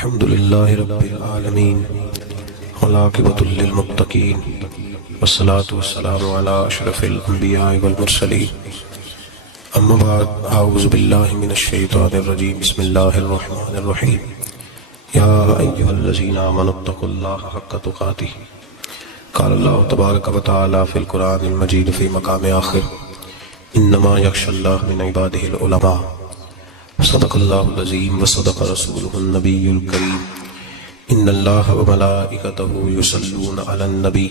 الحمد لله رب العالمين والعاقبة للمتقين والصلاة والسلام على أشرف الأنبياء والمرسلين أما بعد أعوذ بالله من الشيطان الرجيم بسم الله الرحمن الرحيم يا أيها الذين آمنوا اتقوا الله حق تقاته قال الله تبارك وتعالى في القرآن المجيد في مقام آخر إنما يخشى الله من عباده العلماء صدق اللہ العظیم وصدق رسولہ النبی الکریم ان اللہ وملائکتہ یصلون علی النبی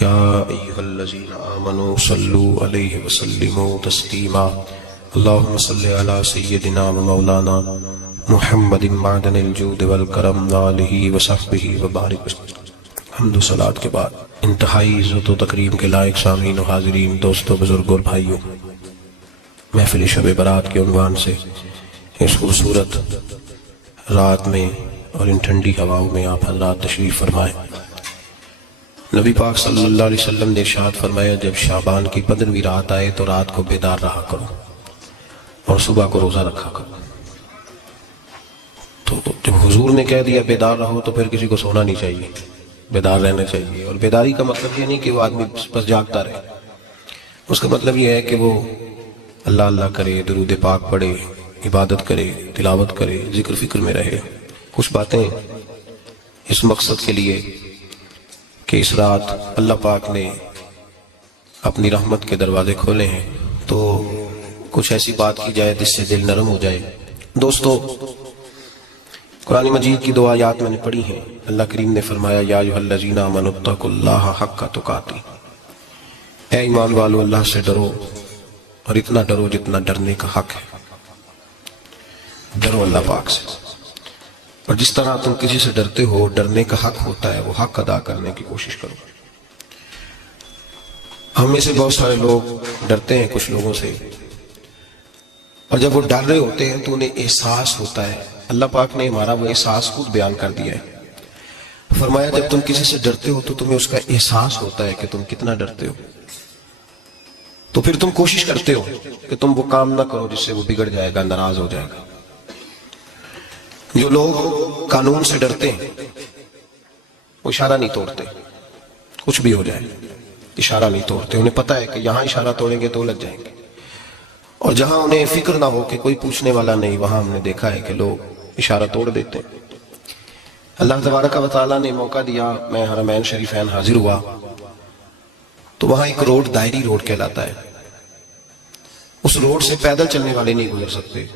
یا ایہا الذین آمنوا صلوا علیہ وسلموا تسلیما اللہم صلی علی سیدنا ومولانا محمد معدن الجود والکرم وآلہ وصحبہ وبارک وسلم۔ حمد و صلاۃ کے بعد انتہائی عزت و تکریم کے لائق سامعین و حاضرین، دوستو، بزرگوں اور بھائیوں، محفل شب برات کے عنوان سے اس خوبصورت رات میں اور ان ٹھنڈی ہواؤں میں آپ حضرات تشریف فرمائیں۔ نبی پاک صلی اللہ علیہ وسلم نے ارشاد فرمایا، جب شعبان کی 15ویں رات آئے تو رات کو بیدار رہا کرو اور صبح کو روزہ رکھا کرو۔ تو جب حضور نے کہہ دیا بیدار رہو تو پھر کسی کو سونا نہیں چاہیے، بیدار رہنا چاہیے۔ اور بیداری کا مطلب یہ نہیں کہ وہ آدمی بس جاگتا رہے، اس کا مطلب یہ ہے کہ وہ اللہ اللہ کرے، درود پاک پڑھے، عبادت کرے، تلاوت کرے، ذکر فکر میں رہے۔ کچھ باتیں اس مقصد کے لیے کہ اس رات اللہ پاک نے اپنی رحمت کے دروازے کھولے ہیں، تو کچھ ایسی بات کی جائے جس سے دل نرم ہو جائے۔ دوستو، قرآن مجید کی 2 آیات میں نے پڑھی ہیں۔ اللہ کریم نے فرمایا، یا ایھا الذین آمنوا اتقوا اللہ حق تقاتہ، اے ایمان والو اللہ سے ڈرو، اور اتنا ڈرو جتنا ڈرنے کا حق ہے۔ ڈرو اللہ پاک سے، اور جس طرح تم کسی سے ڈرتے ہو، ڈرنے کا حق ہوتا ہے، وہ حق ادا کرنے کی کوشش کرو۔ ہم میں سے بہت سارے لوگ ڈرتے ہیں کچھ لوگوں سے، اور جب وہ ڈر رہے ہوتے ہیں تو انہیں احساس ہوتا ہے۔ اللہ پاک نے ہمارا وہ احساس خود بیان کر دیا ہے۔ فرمایا، جب تم کسی سے ڈرتے ہو تو تمہیں اس کا احساس ہوتا ہے کہ تم کتنا ڈرتے ہو، تو پھر تم کوشش کرتے ہو کہ تم وہ کام نہ کرو جس سے وہ بگڑ جائے گا، ناراض ہو جائے گا۔ جو لوگ قانون سے ڈرتے ہیں وہ اشارہ نہیں توڑتے، کچھ بھی ہو جائے اشارہ نہیں توڑتے۔ انہیں پتہ ہے کہ یہاں اشارہ توڑیں گے تو لگ جائیں گے، اور جہاں انہیں فکر نہ ہو کہ کوئی پوچھنے والا نہیں، وہاں ہم نے دیکھا ہے کہ لوگ اشارہ توڑ دیتے ہیں۔ اللہ تبارک و تعالیٰ نے موقع دیا، میں حرمین شریفین حاضر ہوا تو وہاں ایک روڈ دائری روڈ کہلاتا ہے۔ اس روڈ سے پیدل چلنے والے نہیں گزر سکتے۔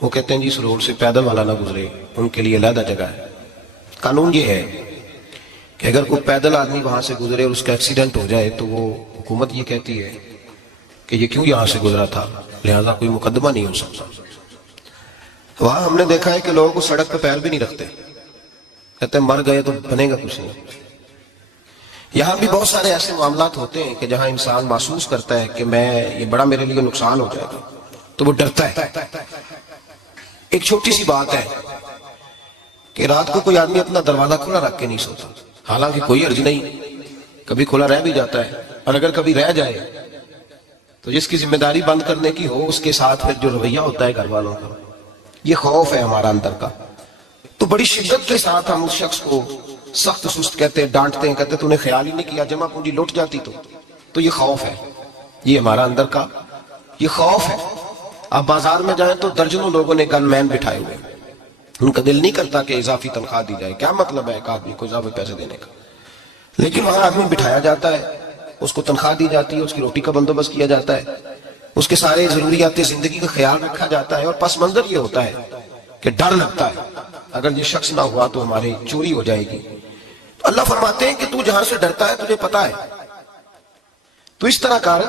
وہ کہتے ہیں جی اس روڈ سے پیدل والا نہ گزرے، ان کے لیے علیحدہ جگہ ہے۔ قانون یہ ہے کہ اگر کوئی پیدل آدمی وہاں سے گزرے اور اس کا ایکسیڈنٹ ہو جائے تو وہ حکومت یہ کہتی ہے کہ یہ کیوں یہاں سے گزرا تھا، لہذا کوئی مقدمہ نہیں ہو سکتا۔ وہاں ہم نے دیکھا ہے کہ لوگوں کو سڑک پہ پیر بھی نہیں رکھتے، کہتے ہیں مر گئے تو بنے گا کچھ نہیں۔ یہاں بھی بہت سارے ایسے معاملات ہوتے ہیں کہ جہاں انسان محسوس کرتا ہے کہ یہ بڑا میرے لیے نقصان ہو جائے گا، تو وہ ڈرتا ہے۔ ایک چھوٹی سی بات ہے کہ رات کو کوئی آدمی اپنا دروازہ کھلا رکھ کے نہیں سوتا، حالانکہ کوئی عرض نہیں، کبھی کھلا رہ بھی جاتا ہے، اور اگر کبھی رہ جائے تو جس کی ذمہ داری بند کرنے کی ہو، اس کے ساتھ پھر جو رویہ ہوتا ہے گھر والوں کا، یہ خوف ہے ہمارا اندر کا، تو بڑی شدت کے ساتھ ہم اس شخص کو سخت سست کہتے ہیں، ڈانٹتے ہیں، کہتے ہیں تو نے خیال ہی نہیں کیا، جمع پونجی لٹ جاتی تو یہ خوف ہے، یہ ہمارا اندر کا یہ خوف ہے۔ آپ بازار میں جائیں تو درجنوں لوگوں نے گن مین بٹھائے ہوئے، ان کا دل نہیں کرتا کہ اضافی تنخواہ دی جائے، کیا مطلب ہے ایک آدمی کو اضافی پیسے دینے کا، لیکن وہاں آدمی بٹھایا جاتا ہے، اس کو تنخواہ دی جاتی ہے، اس کی روٹی کا بندوبست کیا جاتا ہے، اس کے سارے ضروریات زندگی کا خیال رکھا جاتا ہے، اور پس منظر یہ ہوتا ہے کہ ڈر لگتا ہے اگر یہ شخص نہ ہوا تو ہماری چوری ہو جائے گی۔ تو اللہ فرماتے ہیں کہ تو جہاں سے ڈرتا ہے تجھے پتا ہے، تو اس طرح کر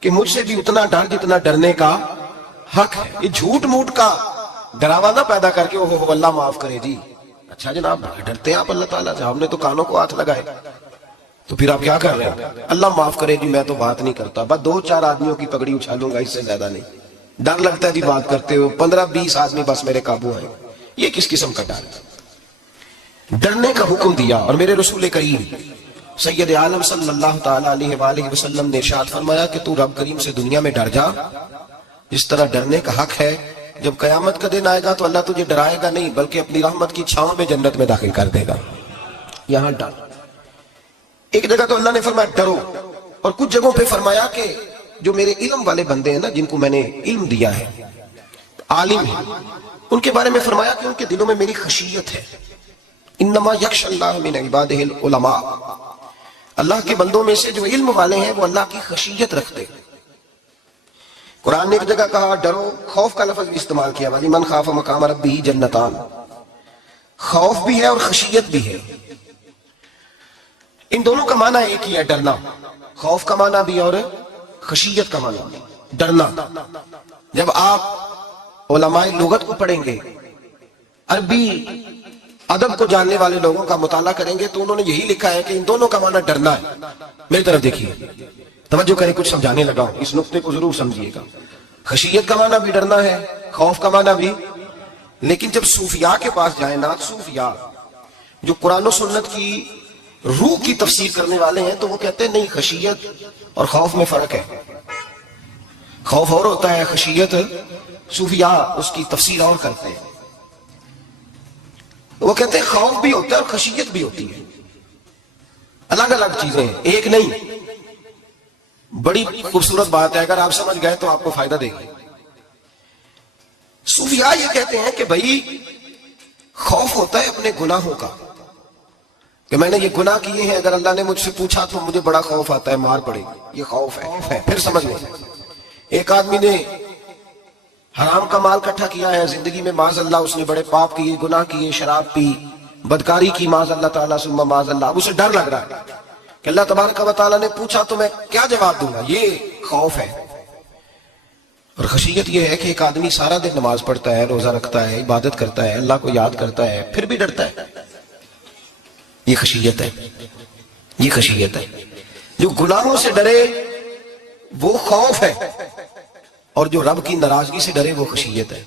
کہ مجھ سے بھی اتنا ڈر جتنا ڈرنے کا حق ہے۔ یہ جھوٹ موٹ کا ڈراوا نہ پیدا کر کے اوہ اللہ معاف کرے جی، اچھا جناب ڈرتے ہیں آپ اللہ تعالیٰ سے، ہم نے تو کانوں کو ہاتھ لگائے، تو پھر آپ کیا کر رہے ہیں؟ اللہ معاف کرے جی میں تو بات نہیں کرتا، بس 2-4 آدمیوں کی پگڑی اچھالوں گا، اس سے زیادہ نہیں۔ ڈر لگتا ہے جی بات کرتے ہو، 15-20 آدمی بس میرے قابو آئے، یہ کس قسم کا ڈر ہے؟ ڈرنے کا حکم دیا، اور میرے رسول کریم سید عالم صلی اللہ تعالیٰ علیہ وآلہ وسلم نے ارشاد فرمایا کہ تو رب کریم سے دنیا میں ڈر جا جس طرح ڈرنے کا حق ہے جب قیامت کا دن آئے گا تو اللہ تجھے ڈرائے گا نہیں بلکہ اپنی رحمت کی چھاؤں میں جنت میں داخل کر دے گا. یہاں ڈر. ایک جگہ تو اللہ نے فرمایا ڈرو، اور کچھ جگہوں پہ فرمایا کہ جو میرے علم والے بندے ہیں نا، جن کو میں نے علم دیا ہے، عالم ہیں، ان کے بارے میں فرمایا کہ ان کے دلوں میں میری خشیت ہے. انما یخش اللہ من عبادہ العلماء، اللہ کے بندوں میں سے جو علم والے ہیں وہ اللہ کی خشیت رکھتے. قرآن نے ایک جگہ کہا ڈرو، خوف کا لفظ بھی استعمال کیا، وَلِمَنْ خَافَ مَقَامَ رَبِّهِ جَنَّتَانِ، خوف بھی ہے اور خشیت بھی ہے. ان دونوں کا معنی ایک ہی ہے، ڈرنا. خوف کا معنی بھی اور خشیت کا معنی بھی، ڈرنا. جب آپ علماء لغت کو پڑھیں گے، عربی ادب کو جاننے والے لوگوں کا مطالعہ کریں گے، تو انہوں نے یہی لکھا ہے کہ ان دونوں کا معنی ڈرنا ہے. میری طرف دیکھیے، توجہ کریں، کچھ سمجھانے لگا ہوں، اس نقطے کو ضرور سمجھیے گا. خشیت کا معنی بھی ڈرنا ہے، خوف کا معنی بھی. لیکن جب صوفیاء کے پاس جائیں، نعت صوفیاء جو قرآن و سنت کی روح کی تفسیر کرنے والے ہیں، تو وہ کہتے ہیں نہیں، خشیت اور خوف میں فرق ہے. خوف اور ہوتا ہے، خشیت صوفیاء اس کی تفسیر اور کرتے ہیں. وہ کہتے ہیں خوف بھی ہوتا ہے اور خشیت بھی ہوتی ہے، الگ الگ چیزیں ہیں، ایک نہیں. بڑی خوبصورت بات ہے، اگر آپ سمجھ گئے تو آپ کو فائدہ دے گی. صوفیاء یہ کہتے ہیں کہ بھائی خوف ہوتا ہے اپنے گناہوں کا، کہ میں نے یہ گناہ کیے ہیں، اگر اللہ نے مجھ سے پوچھا تو مجھے بڑا خوف آتا ہے، مار پڑے گی، یہ خوف ہے. پھر سمجھ لیں، ایک آدمی نے حرام کا مال اکٹھا کیا ہے زندگی میں، معاذ اللہ اس نے بڑے پاپ کیے، گناہ کیے، شراب پی، بدکاری کی، معاذ اللہ تعالیٰ ثم معاذ اللہ. اب اسے ڈر لگ رہا ہے کہ اللہ تبارک و تعالیٰ نے پوچھا تو میں کیا جواب دوں گا. یہ خوف ہے. اور خشیت یہ ہے کہ ایک آدمی سارا دن نماز پڑھتا ہے، روزہ رکھتا ہے، عبادت کرتا ہے، اللہ کو یاد کرتا ہے، پھر بھی ڈرتا ہے. یہ خشیت ہے. یہ خشیت ہے. جو گناہوں سے ڈرے وہ خوف ہے، اور جو رب کی ناراضگی سے ڈرے وہ خشیت ہے.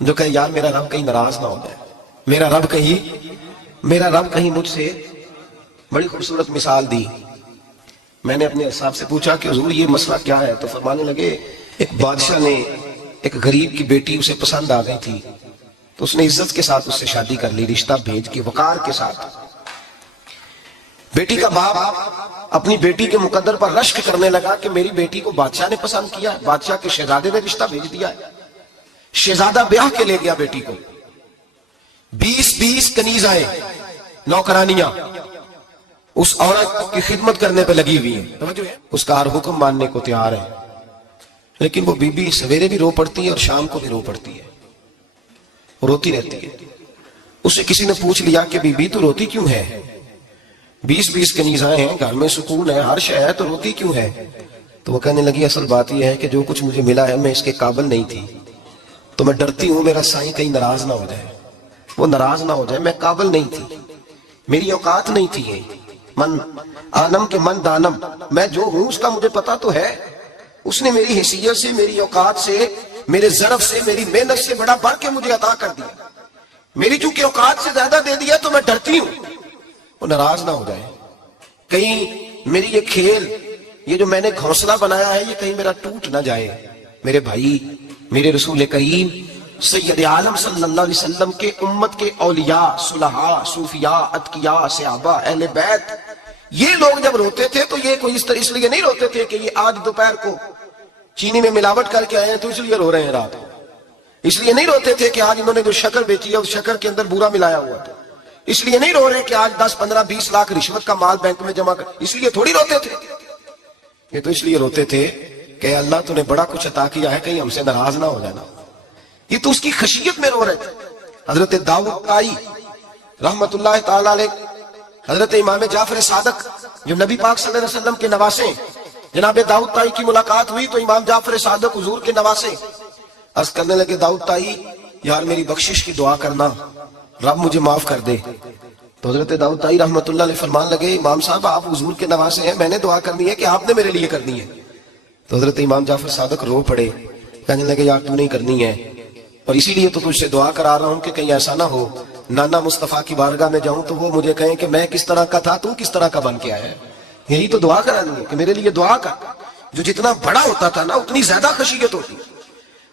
جو کہے یار میرا رب کہیں ناراض نہ ہو جائے، میرا رب کہیں مجھ سے. بڑی خوبصورت مثال دی. میں نے اپنے صاحب سے پوچھا کہ حضور یہ مسئلہ کیا ہے، تو فرمانے لگے ایک بادشاہ نے ایک غریب کی بیٹی اسے پسند آ گئی تھی، تو اس نے عزت کے ساتھ اس سے شادی کر لی، رشتہ بھیج کے وقار کے ساتھ. بیٹی کا باپ اپنی بیٹی کے مقدر پر رشک کرنے لگا کہ میری بیٹی کو بادشاہ نے پسند کیا، بادشاہ کے شہزادے نے رشتہ بھیج دیا ہے. شہزادہ بیاہ کے لے گیا بیٹی کو. 20 کنیز آئے، نوکرانیاں اس عورت کی خدمت کرنے پہ لگی ہوئی ہیں، اس کا ہر حکم ماننے کو تیار ہے. لیکن وہ بی بی سویرے بھی رو پڑتی ہے اور شام کو بھی رو پڑتی ہے، روتی رہتی ہے. اسے کسی نے پوچھ لیا کہ بی بی تو روتی کیوں ہے؟ 20 کنیزیں ہیں، گھر میں سکون ہے، ہر شے ہے، تو روتی کیوں ہے؟ تو وہ کہنے لگی اصل بات یہ ہے کہ جو کچھ مجھے ملا ہے میں اس کے قابل نہیں تھی، تو میں ڈرتی ہوں میرا سائیں کہیں ناراض نہ ہو جائے، وہ ناراض نہ ہو جائے. میں قابل نہیں تھی، میری اوقات نہیں تھی. یہ من آنم کے من دانم، میں جو ہوں اس کا مجھے پتا تو ہے. اس نے میری حیثیت سے، میری اوقات سے، میرے ظرف سے، میری محنت سے بڑا بڑھ کے مجھے عطا کر دیا. میری چونکہ اوقات سے زیادہ دے دیا تو میں ڈرتی ہوں وہ ناراض نہ ہو جائے، کہیں میری یہ کھیل، یہ جو میں نے گھونسلہ بنایا ہے، یہ کہیں میرا ٹوٹ نہ جائے. میرے بھائی، میرے رسول کریم سید عالم صلی اللہ علیہ وسلم کے امت کے اولیاء، صلحاء، صوفیاء، اتقیاء، صحابہ، اہل بیت، یہ لوگ جب روتے تھے تو یہ کوئی اس لیے نہیں روتے تھے کہ یہ آج دوپہر کو چینی میں ملاوٹ کر کے آئے ہیں تو اس لیے رو رہے ہیں رات کو. اس لیے نہیں روتے تھے کہ آج انہوں نے جو شکر بیچی ہے اس شکر کے اندر بورا ملایا ہوا تھا. اس لیے نہیں رو رہے کہ آج 10 15 20 لاکھ رشوت کا مال بینک میں جمع کر، اس لیے تھوڑی روتے تھے. یہ تو اس لیے روتے تھے کہ اللہ تو نے بڑا کچھ عطا کیا ہے، کہیں ہم سے ناراض نہ ہو جانا. یہ تو اس کی خشیت میں رو رہے تھے. حضرت داؤد طائی رحمت اللہ تعالی علیہ، حضرت امام جعفر صادق جو نبی پاک صلی اللہ علیہ وسلم کے نواسے، جناب داؤد طائی کی ملاقات ہوئی تو امام جعفر صادق حضور کے نواسے عرض کرنے لگے، داؤد طائی یار میری بخشش کی دعا کرنا، رب مجھے معاف کر دے. تو حضرت داؤد طائی رحمت اللہ علیہ فرمان لگے، امام صاحب آپ حضور کے نواسے ہیں، میں نے دعا کرنی ہے کہ آپ نے میرے لیے کرنی ہے؟ تو حضرت امام جعفر صادق رو پڑے، کہنے لگے یار تو نہیں کرنی ہے، اور اسی لیے تو تجھ سے دعا کرا رہا ہوں کہ کہیں ایسا نہ ہو نانا مصطفیٰ کی بارگاہ میں جاؤں تو وہ مجھے کہیں کہ میں کس طرح کا تھا، تو کس طرح کا بن کے آیا ہے. یہی تو دعا کرانی ہے کہ میرے لیے دعا کر. جو جتنا بڑا ہوتا تھا نا اتنی زیادہ خشیت ہوتی.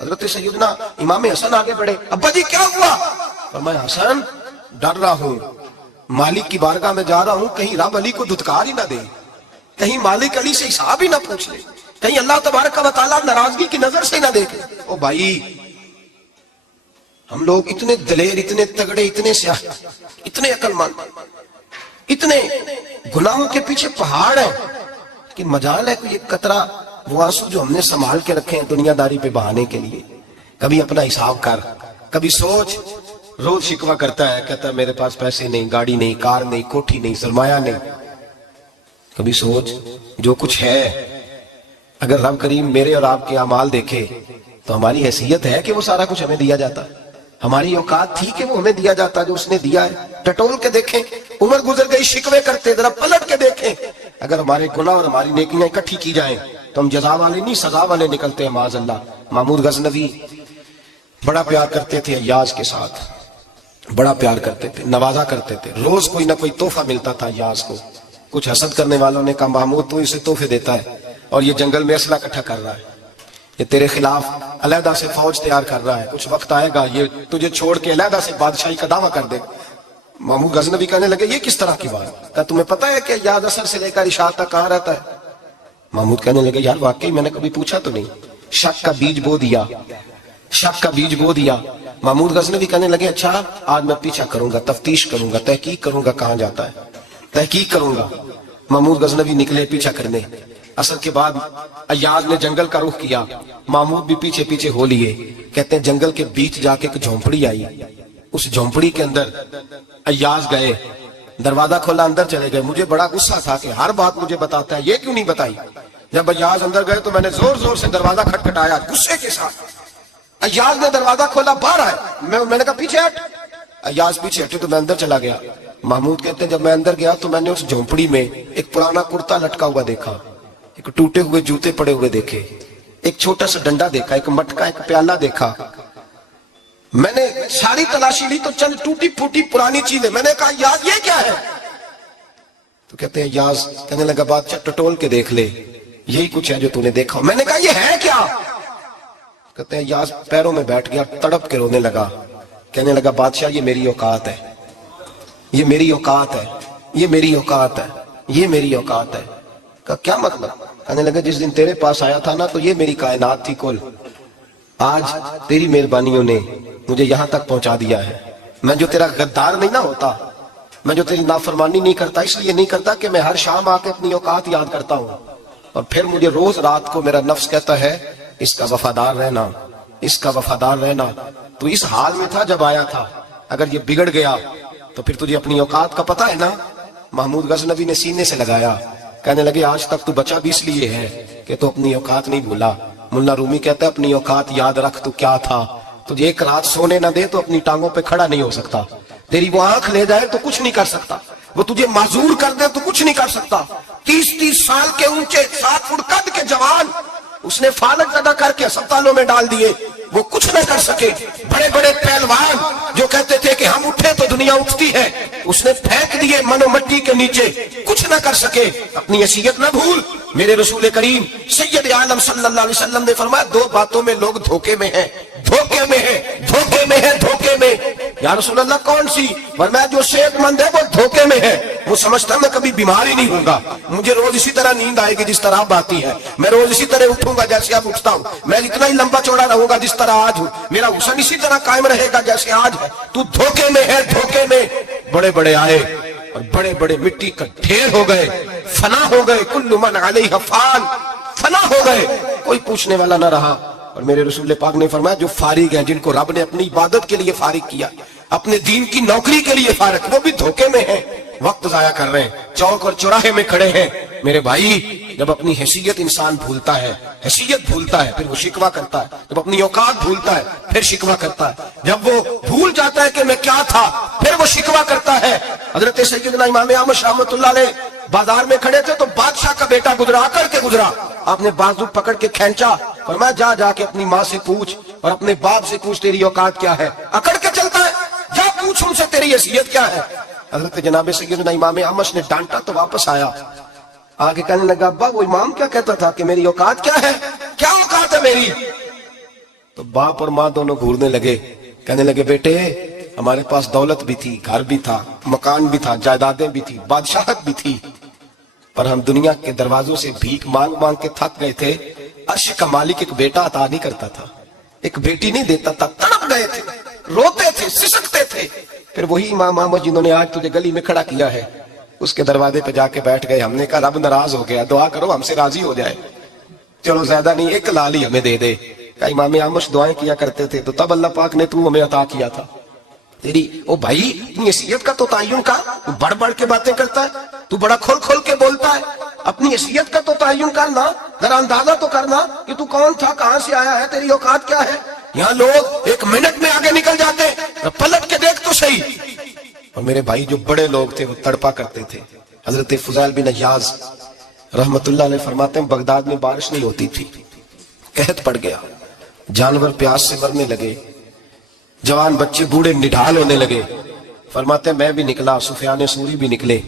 حضرت سیدنا امام حسن آگے بڑھے, ابا جی کیا ہوا؟ فرمایا حسن ڈر رہا ہوں, مالک کی بارگاہ میں جا رہا ہوں, کہیں رب علی کو دھتکار ہی نہ دے, کہیں مالک علی سے حساب ہی نہ پوچھ لے, کہیں اللہ تبارک و تعالیٰ ناراضگی کی نظر سے نہ دیکھے. او بھائی ہم لوگ اتنے دلیر, اتنے تگڑے, اتنے سیاہ, اتنے عقل مند, اتنے گناہوں کے پیچھے پہاڑ ہیں, کہ مجال ہے کوئی ایک قطرہ وہ آنسو جو ہم نے سنبھال کے رکھے ہیں دنیا داری پہ بہانے کے لیے. کبھی اپنا حساب کر, کبھی سوچ. روز شکوہ کرتا ہے, کہتا ہے میرے پاس پیسے نہیں, گاڑی نہیں, کار نہیں, کوٹھی نہیں, سرمایہ نہیں. کبھی سوچ جو کچھ ہے اگر رب کریم میرے اور آپ کے اعمال دیکھے تو ہماری حیثیت ہے کہ وہ سارا کچھ ہمیں دیا جاتا, ہماری اوقات تھی کہ وہ ہمیں دیا جاتا جو اس نے دیا ہے. ٹٹول کے دیکھیں, عمر گزر گئی, شکوے کرتے, ذرا پلٹ کے دیکھیں. اگر ہمارے گناہ اور ہماری نیکیاں اکٹھی کی جائیں تو ہم جزا والے نہیں سزا والے نکلتے ہیں معاذ اللہ. محمود غزنوی بڑا پیار کرتے تھے ایاز کے ساتھ, بڑا پیار کرتے تھے, نوازا کرتے تھے. روز کوئی نہ کوئی تحفہ ملتا تھا ایاز کو. کچھ حسد کرنے والوں نے کہا محمود تو اسے تحفے دیتا ہے اور یہ جنگل میں اسلحہ اکٹھا کر رہا ہے, یہ تیرے خلاف علیحدہ سے فوج تیار کر رہا ہے, کچھ وقت آئے گا یہ تجھے چھوڑ کے علیحدہ سے بادشاہی کا دعویٰ کر دے. محمود غزنوی کہنے لگے یہ کس طرح کی بات؟ کہا تمہیں پتہ ہے کہ ایاز اثر سے لے کر عشاء تک کہاں رہتا ہے؟ محمود کہنے لگے یار واقعی میں نے کبھی پوچھا تو نہیں. شک کا بیج بو دیا, شک کا بیج بو دیا. محمود غزنوی کہنے لگے اچھا آج میں پیچھا کروں گا, تفتیش کروں گا, تحقیق کروں گا کہاں جاتا ہے, تحقیق کروں گا. محمود غزنوی نکلے پیچھا کرنے. اثر کے بعد ایاز نے جنگل کا رخ کیا, محمود بھی پیچھے پیچھے ہو لیے. کہتے ہیں جنگل کے بیچ جا کے ایک جھونپڑی آئی, اس جھونپڑی کے اندر ایاز گئے, دروازہ کھولا, اندر چلے گئے. مجھے بڑا غصہ تھا کہ ہر بات مجھے بتاتا ہے, یہ کیوں نہیں بتائی؟ جب ایاز اندر گئے تو میں نے زور زور سے دروازہ کھٹکھٹایا غصے کے ساتھ. ایاز نے دروازہ کھولا, باہر آئے. میں نے کہا پیچھے ہٹ. ایاز پیچھے ہٹے تو میں اندر چلا گیا. محمود کہتے ہیں جب میں اندر گیا تو میں نے اس جھونپڑی میں ایک پرانا کرتا لٹکا ہوا دیکھا, ایک ٹوٹے ہوئے جوتے پڑے ہوئے دیکھے, ایک چھوٹا سا ڈنڈا دیکھا, ایک مٹکا, ایک پیالہ دیکھا. میں نے ساری تلاشی لی تو چند ٹوٹی پھوٹی پرانی چیزیں. میں نے کہا یاز یہ کیا ہے؟ تو کہتے ہیں یاز کہنے لگا بادشاہ ٹٹول کے دیکھ لے, یہی کچھ ہے جو تو نے دیکھا. میں نے کہا یہ ہے کیا؟ کہتے ہیں یاز پیروں میں بیٹھ گیا, تڑپ کے رونے لگا. کہنے لگا بادشاہ یہ میری اوقات ہے, یہ میری اوقات ہے, یہ میری اوقات ہے, یہ میری اوقات ہے. کہا کیا مطلب؟ کہنے لگا جس دن تیرے پاس آیا تھا نا تو یہ میری کائنات تھی کل, آج تیری مہربانیوں نے مجھے یہاں تک پہنچا دیا ہے. میں جو تیرا غدار نہیں نہ ہوتا, میں جو تیری نافرمانی نہیں کرتا, اس لیے نہیں کرتا کہ میں ہر شام آ کے اپنی اوقات یاد کرتا ہوں, اور پھر مجھے روز رات کو میرا نفس کہتا ہے اس کا وفادار رہنا, اس کا وفادار رہنا. تو اس حال میں تھا جب آیا تھا, اگر یہ بگڑ گیا تو پھر تجھے اپنی اوقات کا پتہ ہے نا. محمود غزنوی نے سینے سے لگایا. کہنے لگے آج تک تو بچا بھی اس لیے ہے کہ تو اپنی اوقات نہیں بھولا. ملا رومی کہتا ہے اپنی اوقات یاد رکھ تو کیا تھا, تجھے ایک رات سونے نہ دے تو اپنی ٹانگوں پہ کھڑا نہیں ہو سکتا. تیری وہ آنکھ لے جائے تو کچھ نہیں کر سکتا, وہ تجھے معذور کر دے تو کچھ نہیں کر سکتا. 30 سال کے اونچے 7 فٹ قد کے جوان اس نے فالج زدہ کر کے اسپتالوں میں ڈال دیے, وہ کچھ نہ کر سکے. بڑے بڑے پہلوان جو کہتے تھے کہ ہم اٹھے تو دنیا اٹھتی ہے, اس نے پھینک دیے منو مٹی کے نیچے, کچھ نہ کر سکے. اپنی حیثیت نہ بھول. میرے رسول کریم سید عالم صلی اللہ علیہ وسلم نے فرمایا 2 باتوں میں لوگ دھوکے میں ہیں, دھوکے میں ہے, دھوکے میں ہے, دھوکے میں. یا رسول اللہ کون سی؟ فرمایا جو صحت مند ہے وہ دھوکے میں ہے, وہ سمجھتا میں کبھی بیمار ہی نہیں ہوں گا, مجھے روز اسی طرح نیند آئے گی جس طرح اب آتی ہے, میں روز اسی طرح اٹھوں گا جیسے اب اٹھتا ہوں, میں اتنا ہی لمبا چوڑا رہوں گا جس طرح آج ہوں, میرا حسن اسی طرح قائم رہے گا جیسے آج ہے. تو دھوکے میں ہے, دھوکے میں. بڑے بڑے آئے اور بڑے بڑے مٹی کا ڈھیر ہو گئے, فنا ہو گئے. کل من علیہ فان, فنا ہو گئے, کوئی پوچھنے والا نہ رہا. اور میرے رسول پاک نے فرمایا جو فارغ ہیں, جن کو رب نے اپنی عبادت کے لیے فارغ کیا, اپنے دین کی نوکری کے لیے فارغ, وہ بھی دھوکے میں ہیں, وقت ضائع کر رہے ہیں, چوک اور چوراہے میں کھڑے ہیں. میرے بھائی جب اپنی حیثیت انسان بھولتا ہے, حیثیت بھولتا ہے پھر وہ شکوہ کرتا ہے. جب اپنی اوقات بھولتا ہے پھر شکوہ کرتا ہے. جب وہ بھول جاتا ہے کہ میں کیا تھا پھر وہ شکوہ کرتا ہے. حضرت سیدنا امام احمد رحمۃ اللہ علیہ بازار میں کھڑے تھے تو بادشاہ کا بیٹا گزرا, کر کے گزرا. آپ نے بازو پکڑ کے کھینچا, فرمایا جا جا کے اپنی ماں سے پوچھ اور اپنے باپ سے پوچھ تیری اوقات کیا ہے. اکڑ کے چلتا ہے, جا پوچھ ان سے تیری حیثیت کیا ہے. حضرت جناب سیدنا امام احمد نے ڈانٹا تو واپس آیا, آگے کہنے لگا ابا وہ امام کیا کہتا تھا کہ میری اوقات کیا ہے, کیا اوقات ہے میری. تو باپ اور ماں دونوں گھورنے لگے, کہنے لگے بیٹے ہمارے پاس دولت بھی تھی, گھر بھی تھا, مکان بھی تھا, جائیدادیں بھی تھی, بادشاہت بھی تھی, پر ہم دنیا کے دروازوں سے بھیک مانگ مانگ کے تھک گئے تھے. عرش کا مالک ایک بیٹا عطا نہیں کرتا تھا, ایک بیٹی نہیں دیتا تھا, تڑپ گئے تھے, روتے تھے, سسکتے تھے. پھر وہی امام احمد جنہوں نے آج تجھے گلی میں کھڑا کیا ہے, اس کے دروازے پہ جا کے بیٹھ گئے. ہم نے کہا رب ناراض ہو گیا, دعا کرو ہم سے راضی ہو جائے, چلو زیادہ نہیں ایک لال ہی ہمیں دے دے. کہ امام احمد دعائیں کیا کرتے تھے, تو تب اللہ پاک نے تو ہمیں عطا کیا تھا. تیری او بھائی اپنی حیثیت کا تو تعین کا, تو بڑھ بڑھ کے باتیں کرتا ہے, تو بڑا کھول کھول کے بولتا ہے, اپنی حیثیت کا تو تعین کرنا, ذرا اندازہ تو کرنا کہ تو کون تھا, کہاں سے آیا ہے, تیری اوقات کیا ہے. یہاں لوگ ایک منٹ میں آگے نکل جاتے, پلٹ کے دیکھ تو صحیح. اور میرے بھائی جو بڑے لوگ تھے وہ تڑپا کرتے تھے. حضرت فضیل بن عیاض رحمت اللہ علیہ فرماتے ہیں بغداد میں بارش نہیں ہوتی تھی, قحط پڑ گیا, جانور پیاس سے مرنے لگے, جوان بچے بوڑھے نڈھال ہونے لگے. فرماتے ہیں میں بھی نکلا, سفیان ثوری بھی نکلے,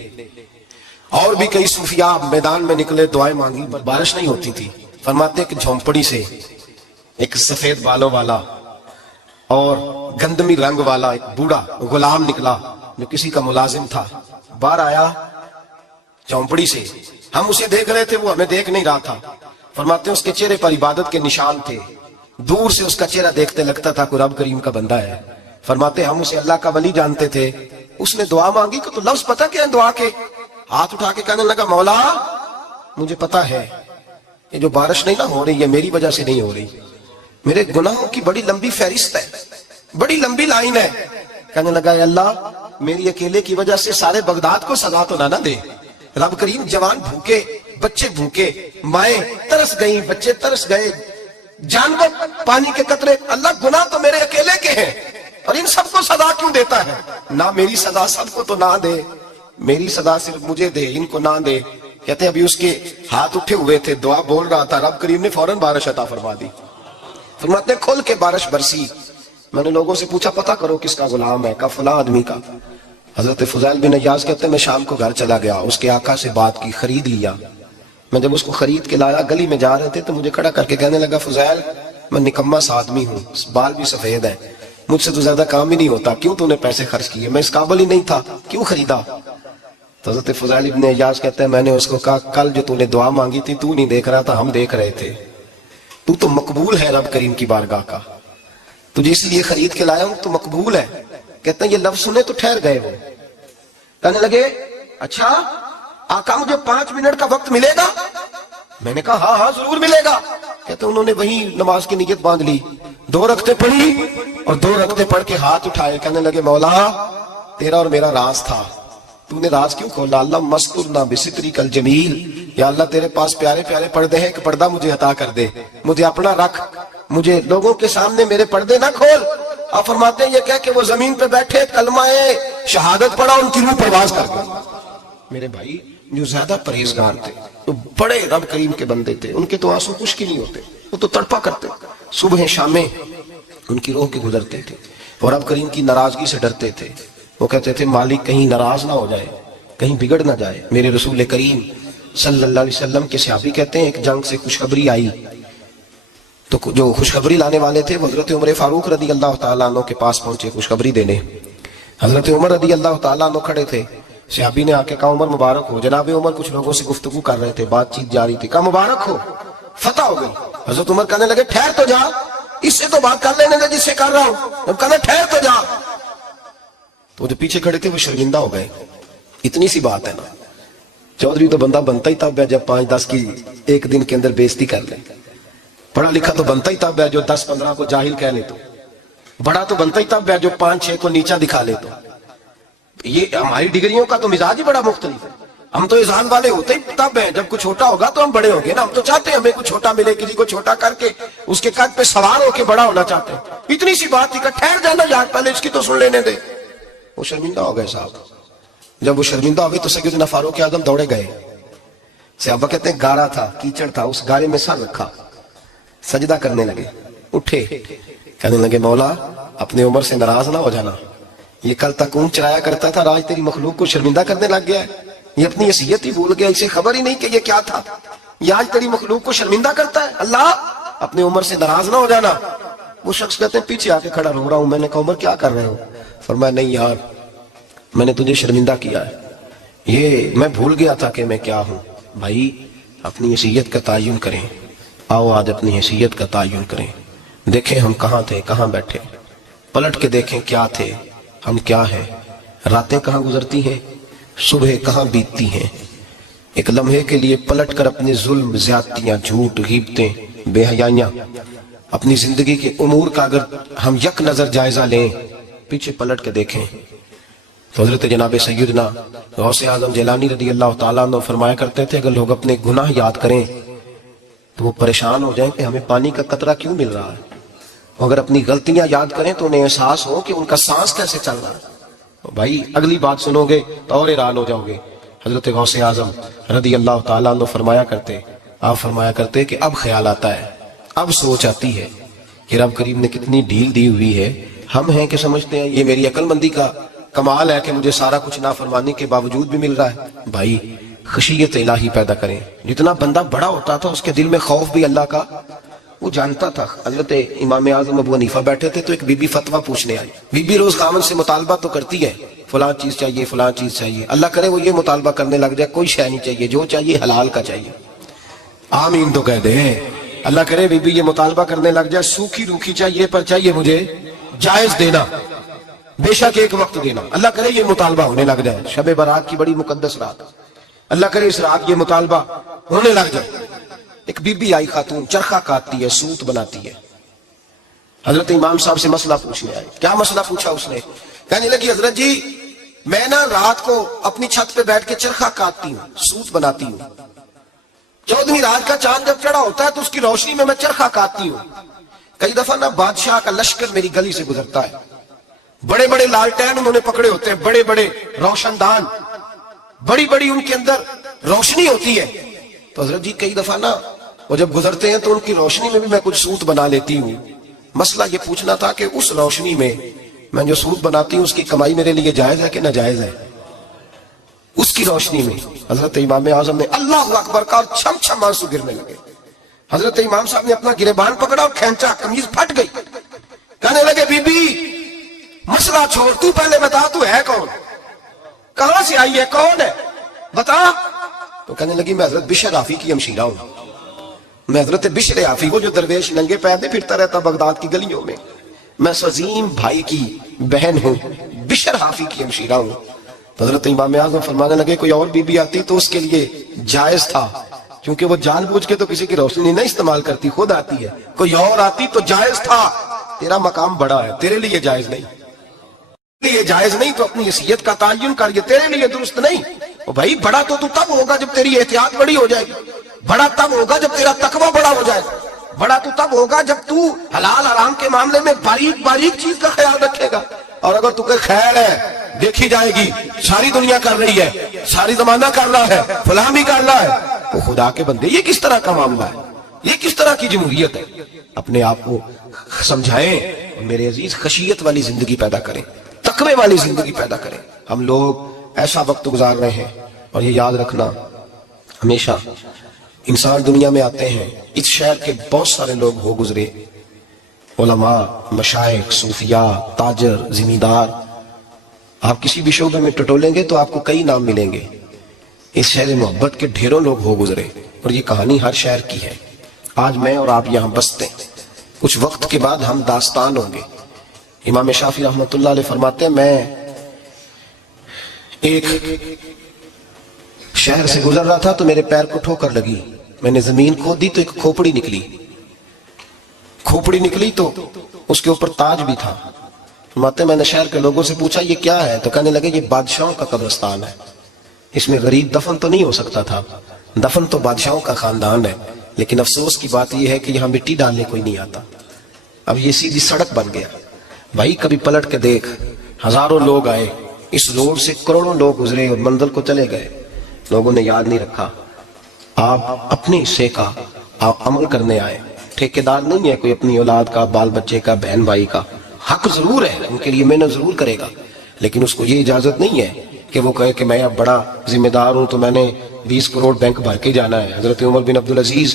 اور بھی کئی صوفیاء میدان میں نکلے, دعائیں مانگی پر بارش نہیں ہوتی تھی. فرماتے ہیں کہ جھونپڑی سے ایک سفید بالوں والا اور گندمی رنگ والا ایک بوڑھا غلام نکلا جو کسی کا ملازم تھا. باہر آیا جھونپڑی سے, ہم اسے دیکھ رہے تھے, وہ ہمیں دیکھ نہیں رہا تھا. فرماتے ہیں اس کے چہرے پر عبادت کے نشان تھے, دور سے اس کا چہرہ دیکھتے لگتا تھا کوئی رب کریم کا بندہ ہے. فرماتے ہم اسے اللہ کا ولی جانتے تھے. اس نے دعا مانگی کہ تو لفظ پتہ کیا ہے دعا کے, ہاتھ اٹھا کے کہنے لگا مولا مجھے پتا ہے یہ جو بارش نہیں نہ ہو رہی ہے میری وجہ سے نہیں ہو رہی, میرے گناہوں کی بڑی لمبی فہرست ہے, بڑی لمبی لائن ہے. کہنے لگا اے اللہ میری اکیلے کی وجہ سے سارے بغداد کو سزا تو نہ دے. رب کریم جوان بھوکے, بچے بھوکے, مائیں ترس گئیں, بچے ترس گئے, جانور پانی کے قطرے, اللہ گناہ تو میرے اکیلے کے ہیں اور ان سب کو سزا کیوں دیتا ہے. نہ میری سزا سب کو تو نہ دے, میری سزا صرف مجھے دے, ان کو نہ دے. کہتے ہیں ابھی اس کے ہاتھ اٹھے ہوئے تھے, دعا بول رہا تھا, رب کریم نے فوراً بارش عطا فرما دی. فرماتے ہیں کھل کے بارش برسی. میں نے لوگوں سے پوچھا پتہ کرو کس کا غلام ہے, کہا فلاں آدمی کا. حضرت فضیل بن عیاض کہتے ہیں میں شام کو گھر چلا گیا, اس کے آقا سے بات کی, خرید لیا. میں جب اس کو خرید کے لایا, گلی میں جا رہے تھے تو مجھے کھڑا کر کے کہنے لگا فضیل میں نکما سا آدمی ہوں, بال بھی سفید ہیں, مجھ سے تو زیادہ کام ہی نہیں ہوتا, کیوں تو نے پیسے خرچ کیے, میں اس قابل ہی نہیں تھا, کیوں خریدا. تو حضرت فضیل ابن عیاض کہتے ہیں میں نے اس کو کہا کل جو تو نے دعا مانگی تھی تو نہیں دیکھ رہا تھا, ہم دیکھ رہے تھے, تو مقبول ہے رب کریم کی بارگاہ کا, تجھے اس لیے خرید کے لایا ہوں تو مقبول ہے. کہتے ہیں یہ لفظ سنے تو ٹھہر گئے. وہ کہنے لگے اچھا آقا مجھے 5 منٹ کا وقت ملے گا. میں نے کہا ہاں ہاں ضرور ملے گا. کہتے ہیں انہوں نے وہی نماز کی نیت باندھ لی, 2 رکعتیں پڑھی اور 2 رکعتیں پڑھ کے ہاتھ اٹھائے, کہنے لگے مولا تیرا اور میرا راز تھا, تو نے راز کیوں کھولا. اللہ مسترنا بستری کل جمیل, یا اللہ تیرے پاس پیارے پیارے پردے ہیں, کہ پردہ مجھے عطا کر دے, مجھے اپنا رکھ, مجھے لوگوں کے سامنے میرے پردے نہ کھول. آپ فرماتے ہیں یہ کہہ کہ وہ زمین پہ بیٹھے کلمہ شہادت پڑھا, ان کی روح پرواز کر گئی. میرے بھائی جو زیادہ پرہیزگار تھے, جو بڑے رب کریم کے بندے تھے, ان کے تو آنسو خشک نہیں ہوتے, وہ تو تڑپا کرتے, صبح شامیں ان کی روح کے گزرتے تھے, اور رب کریم کی ناراضگی سے ڈرتے تھے. وہ کہتے تھے مالک کہیں ناراض نہ ہو جائے, کہیں بگڑ نہ جائے. میرے رسول کریم صلی اللہ علیہ وسلم کے صحابی کہتے ہیں ایک جنگ سے خوشخبری آئی, تو جو خوشخبری لانے والے تھے وہ حضرت عمر فاروق رضی اللہ تعالیٰ عنہ کے پاس پہنچے خوشخبری دینے. حضرت عمر رضی اللہ تعالیٰ عنہ کھڑے تھے, صحابی نے آ کے کہا عمر مبارک ہو. جناب عمر کچھ لوگوں سے گفتگو کر رہے تھے, بات چیت جاری تھی, کہا مبارک ہو فتح ہو گئی. حضرت عمر کہنے لگے ٹھہر تو جا, اس سے تو بات کر لینے دے جس سے کر رہا ہوں. کہنا ٹھہر تو جا. تو جو پیچھے کھڑے تھے وہ شرمندہ ہو گئے. اتنی سی بات ہے نا, چودھری تو بندہ بنتا ہی تب ہے جب 5-10 کی ایک دن کے اندر بےزتی کر لے. پڑھا لکھا تو بنتا ہی تب ہے جو 10-15 کو جاہل کہہ لے. تو بڑا تو بنتا ہی تب ہے جو 5-6 کو نیچا دکھا لے. تو یہ ہماری ڈگریوں کا تو مزاج ہی بڑا مختلف ہے. ہم تو اذہان والے ہوتے ہی تب ہیں جب کچھ چھوٹا ہوگا تو ہم بڑے ہوں گے نا. ہم تو چاہتے ہیں ہمیں کچھ چھوٹا ملے, کسی کو چھوٹا کر کے اس کے قد پہ سوار ہو کے بڑا ہونا چاہتے ہیں. اتنی سی بات تھی کہ ٹھہر جانا یار, پہلے اس کی تو سن لینے دے. وہ شرمندہ ہو گئے صاحب. جب وہ شرمندہ ہو گئے تو سیدنا فاروق اعظم دوڑے گئے. صحابہ کہتے ہیں گارا تھا, کیچڑ تھا, اس گارے میں سر رکھا, سجدہ کرنے لگے, اٹھے, کہنے لگے مولا اپنے عمر سے ناراض نہ ہو جانا, یہ کل تک اون چرایا کرتا تھا, آج تیری مخلوق کو شرمندہ کرنے لگ گیا ہے, یہ اپنی حیثیت ہی بھول گیا, اسے خبر ہی نہیں کہ یہ کیا تھا, یہ آج تیری مخلوق کو شرمندہ کرتا ہے. اللہ اپنے عمر سے ناراض نہ ہو جانا. وہ شخص کہتے ہیں پیچھے آ کے کھڑا رو رہا ہوں. میں نے کہا عمر کیا کر رہے ہو؟ فرمایا نہیں یار میں نے تجھے شرمندہ کیا ہے, یہ میں بھول گیا تھا کہ میں کیا ہوں. بھائی اپنی حیثیت کا تعین کریں, آؤ آج اپنی حیثیت کا تعین کریں, دیکھیں ہم کہاں تھے کہاں بیٹھے, پلٹ کے دیکھیں کیا تھے ہم کیا ہیں, راتیں کہاں گزرتی ہیں صبح کہاں بیتتی ہیں. ایک لمحے کے لیے پلٹ کر اپنے ظلم زیادتیاں جھوٹ غیبتیں بے حیائیاں اپنی زندگی کے امور کا اگر ہم یک نظر جائزہ لیں, پیچھے پلٹ کے دیکھیں تو حضرت جناب سیدنا غوث اعظم جیلانی رضی اللہ تعالیٰ عنہ فرمایا کرتے تھے اگر لوگ اپنے گناہ یاد کریں تو وہ پریشان ہو جائیں کہ ہمیں پانی کا قطرہ کیوں مل رہا ہے, اگر اپنی غلطیاں یاد کریں تو انہیں احساس ہو کہ ان کا سانس کیسے چل رہا ہے. بھائی اگلی بات سنو گے تو اور حیران ہو جاؤ گے. حضرت غوث اعظم رضی اللہ تعالیٰ عنہ فرمایا کرتے کہ اب خیال آتا ہے, اب سوچ آتی ہے کہ رب کریم نے کتنی ڈھیل دی ہوئی ہے. ہم ہیں کہ سمجھتے ہیں یہ میری عقل مندی کا کمال ہے کہ مجھے سارا کچھ نافرمانی کے باوجود بھی مل رہا ہے. بھائی خشیت الہی پیدا کریں. جتنا بندہ بڑا ہوتا تھا اس کے دل میں خوف بھی اللہ کا وہ جانتا تھا. حضرت امام اعظم ابو حنیفہ بیٹھے تھے تو ایک بی بی فتویٰ پوچھنے آئی. بی بی روز خامن سے مطالبہ تو کرتی ہے فلاں چیز چاہیے فلاں چیز چاہیے, اللہ کرے وہ یہ مطالبہ کرنے لگ جائے کوئی شے نہیں چاہیے, جو چاہیے حلال کا چاہیے. آمین تو کہہ دے. اللہ کرے بی بی یہ مطالبہ کرنے لگ جائے سوکھی روکھی چاہیے پر چاہیے مجھے جائز دینا, بے شک ایک وقت دینا. اللہ کرے یہ مطالبہ ہونے لگ جائے, شب برات کی بڑی مقدس رات, اللہ کرے اس رات یہ مطالبہ ہونے لگ جائے. ایک بی بی آئی خاتون چرخہ کاٹتی ہے سوت بناتی ہے. حضرت امام صاحب سے مسئلہ پوچھنے آئے. کیا مسئلہ پوچھا اس نے؟ کہنے لگی حضرت جی میں نا رات کو اپنی چھت پہ بیٹھ کے چرخہ کاٹتی ہوں سوت بناتی ہوں, 14ویں رات کا چاند جب چڑھا ہوتا ہے تو اس کی روشنی میں چرخہ کاٹتی ہوں. کئی دفعہ نا بادشاہ کا لشکر میری گلی سے گزرتا ہے, بڑے بڑے لالٹین انہوں نے پکڑے ہوتے ہیں, بڑے بڑے روشن دان, بڑی بڑی ان کے اندر روشنی ہوتی ہے. تو حضرت جی کئی دفعہ نا وہ جب گزرتے ہیں تو ان کی روشنی میں بھی میں کچھ سوت بنا لیتی ہوں. مسئلہ یہ پوچھنا تھا کہ اس روشنی میں جو سوت بناتی ہوں اس کی کمائی میرے لیے جائز ہے کہ ناجائز ہے؟ اس کی روشنی میں حضرت امام اعظم نے اللہ اکبر کا اور چھم چھم آنسو گرنے لگے. حضرت امام صاحب نے اپنا گریبان پکڑا اور کھینچا, قمیض پھٹ گئی. کہنے لگے بی بی مسئلہ چھوڑ, تو پہلے بتا تو ہے کون, کہاں سے آئی ہے, کون ہے, بتا. تو کہنے لگی میں حضرت بشر حافی کی ہمشیرہ ہوں, میں حضرت بشر حافی کو جو درویش ننگے پیدے پھرتا رہتا بغداد کی گلیوں میں, میں سزیم بھائی کی بہن ہوں, بشر حافی کی ہمشیرہ ہوں. تو حضرت امام اعظم فرمانے لگے کوئی اور بی بی آتی تو اس کے لیے جائز تھا, کیونکہ وہ جان بوجھ کے تو کسی کی روشنی نہیں استعمال کرتی, خود آتی ہے. کوئی اور آتی تو جائز تھا, تیرا مقام بڑا ہے, تیرے لیے جائز نہیں. یہ جائز نہیں تو اپنی حیثیت کا تعین کر, یہ تیرے لیے درست نہیں. بھائی بڑا تو تب ہوگا جب تیری احتیاط بڑی ہو جائے گی, بڑا تب ہوگا جب تیرا تقوی بڑا ہو جائے گا, بڑا تو تب ہوگا جب تو حلال حرام کے معاملے میں باریک باریک چیز کا خیال رکھے گا. اور اگر تو کہ خیر ہے دیکھی جائے گی, ساری دنیا کر رہی ہے, ساری زمانہ کر رہا ہے, فلاں بھی کر رہا ہے, تو خدا کے بندے یہ کس طرح کا معاملہ ہے, یہ کس طرح کی جمہوریت ہے؟ اپنے آپ کو سمجھائیں میرے عزیز, خشیت والی زندگی پیدا کریں, تقوی والی زندگی پیدا کریں. ہم لوگ ایسا وقت گزار رہے ہیں, اور یہ یاد رکھنا ہمیشہ انسان دنیا میں آتے ہیں, اس شہر کے بہت سارے لوگ ہو گزرے, علماء, مشائخ, صوفیاء, تاجر, زمیندار, آپ کسی بھی شعبے میں ٹٹولیں گے تو آپ کو کئی نام ملیں گے. اس شہر محبت کے ڈھیروں لوگ ہو گزرے, اور یہ کہانی ہر شہر کی ہے. آج میں اور آپ یہاں بستے ہیں, کچھ وقت کے بعد ہم داستان ہوں گے. امام شافعی رحمۃ اللہ علیہ فرماتے ہیں میں ایک شہر سے گزر رہا تھا تو میرے پیر کو ٹھوکر لگی, میں نے زمین کھودی تو ایک کھوپڑی نکلی تو اس کے اوپر تاج بھی تھا. فرماتے ہیں میں نے شہر کے لوگوں سے پوچھا یہ کیا ہے, تو کہنے لگے یہ بادشاہوں کا قبرستان ہے, اس میں غریب دفن تو نہیں ہو سکتا تھا, دفن تو بادشاہوں کا خاندان ہے, لیکن افسوس کی بات یہ ہے کہ یہاں مٹی ڈالنے کوئی نہیں آتا. اب یہ سیدھی سڑک بن گیا. بھائی کبھی پلٹ کے دیکھ, ہزاروں لوگ آئے, اس روڈ سے کروڑوں لوگ گزرے اور منزل کو چلے گئے, لوگوں نے یاد نہیں رکھا. آپ اپنے حصے کا عمل کرنے آئے, ٹھیکیدار نہیں ہے کوئی اپنی اولاد کا, بال بچے کا, بہن بھائی کا. حق ضرور ہے, ان کے لیے محنت ضرور کرے گا, لیکن اس کو یہ اجازت نہیں ہے کہ وہ کہے کہ میں اب بڑا ذمہ دار ہوں تو میں نے 20 کروڑ بینک بھر کے جانا ہے. حضرت عمر بن عبدالعزیز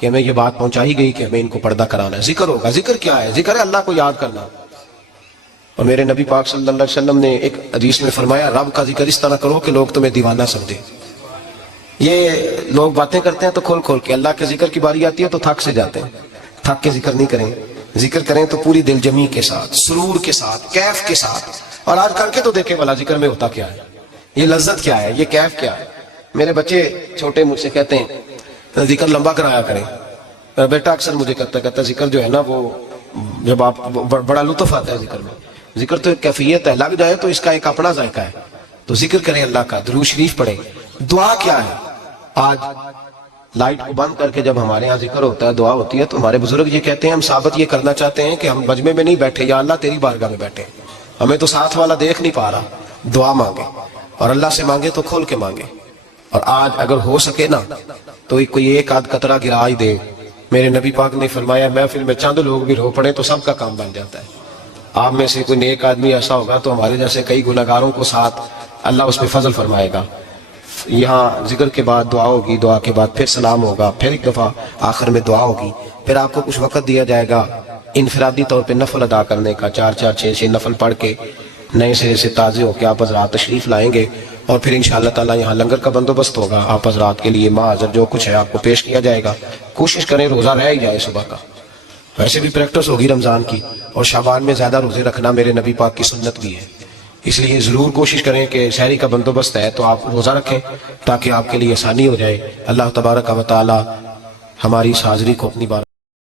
کہ ہمیں یہ بات پہنچائی گئی کہ ہمیں ان کو پردہ کرانا ہے. ذکر ہوگا. ذکر کیا ہے؟ ذکر ہے اللہ کو یاد کرنا. اور میرے نبی پاک صلی اللہ علیہ وسلم نے ایک حدیث میں فرمایا رب کا ذکر اس طرح کرو کہ لوگ تمہیں دیوانہ سمجھے. یہ لوگ باتیں کرتے ہیں تو کھول کھول کے، اللہ کے ذکر کی باری آتی ہے تو تھک سے جاتے ہیں. تھک کے ذکر نہیں کریں. ذکر کریں تو پوری دل جمی کے ساتھ، سرور کے ساتھ، کیف کے ساتھ. اور آج کر کے تو دیکھیں بھلا ذکر میں ہوتا کیا ہے، یہ لذت کیا ہے، یہ کیف کیا ہے. میرے بچے چھوٹے مجھ سے کہتے ہیں ذکر لمبا کرایا کریں. بیٹا اکثر مجھے کہتا ذکر جو ہے نا وہ جب آپ بڑا لطف آتا ہے ذکر میں. ذکر تو ایک کیفیت ہے، لگ جائے تو اس کا ایک اپنا ذائقہ ہے. تو ذکر کریں اللہ کا، درود شریف پڑھیں. دعا کیا ہے؟ آج لائٹ کو بند کر کے جب ہمارے ہاں ذکر ہوتا ہے، دعا ہوتی ہے، تو ہمارے بزرگ یہ کہتے ہیں ہم ثابت یہ کرنا چاہتے ہیں کہ ہم مجمع میں نہیں بیٹھے، یا اللہ تیری بارگاہ میں بیٹھے. ہمیں تو ساتھ والا دیکھ نہیں پا رہا. دعا مانگے، اور اللہ سے مانگے تو کھول کے مانگے. اور آج اگر ہو سکے نا تو کوئی ایک آدھ قطرہ گرا ہی دے. میرے نبی پاک نے فرمایا محفل میں چند لوگ بھی رو پڑے تو سب کا کام بن جاتا ہے. آپ میں سے کوئی نیک آدمی ایسا ہوگا تو ہمارے جیسے کئی گناہگاروں کو ساتھ اللہ اس پہ فضل فرمائے گا. یہاں ذکر کے بعد دعا ہوگی، دعا کے بعد پھر سلام ہوگا، پھر ایک دفعہ آخر میں دعا ہوگی. پھر آپ کو کچھ وقت دیا جائے گا انفرادی طور پہ نفل ادا کرنے کا. 4 6 نفل پڑھ کے نئے سرے سے تازے ہو کے آپ حضرات تشریف لائیں گے. اور پھر انشاءاللہ تعالیٰ یہاں لنگر کا بندوبست ہوگا. آپ حضرات کے لیے معذر جو کچھ ہے آپ کو پیش کیا جائے گا. کوشش کریں روزہ رہ ہی جائے صبح کا. ویسے بھی پریکٹس ہوگی رمضان کی، اور شعبان میں زیادہ روزے رکھنا میرے نبی پاک کی سنت بھی ہے. اس لیے ضرور کوشش کریں کہ سحری کا بندوبست ہے تو آپ روزہ رکھیں تاکہ آپ کے لیے آسانی ہو جائے. اللہ تبارک و تعالی ہماری اس حاضری کو اپنی بار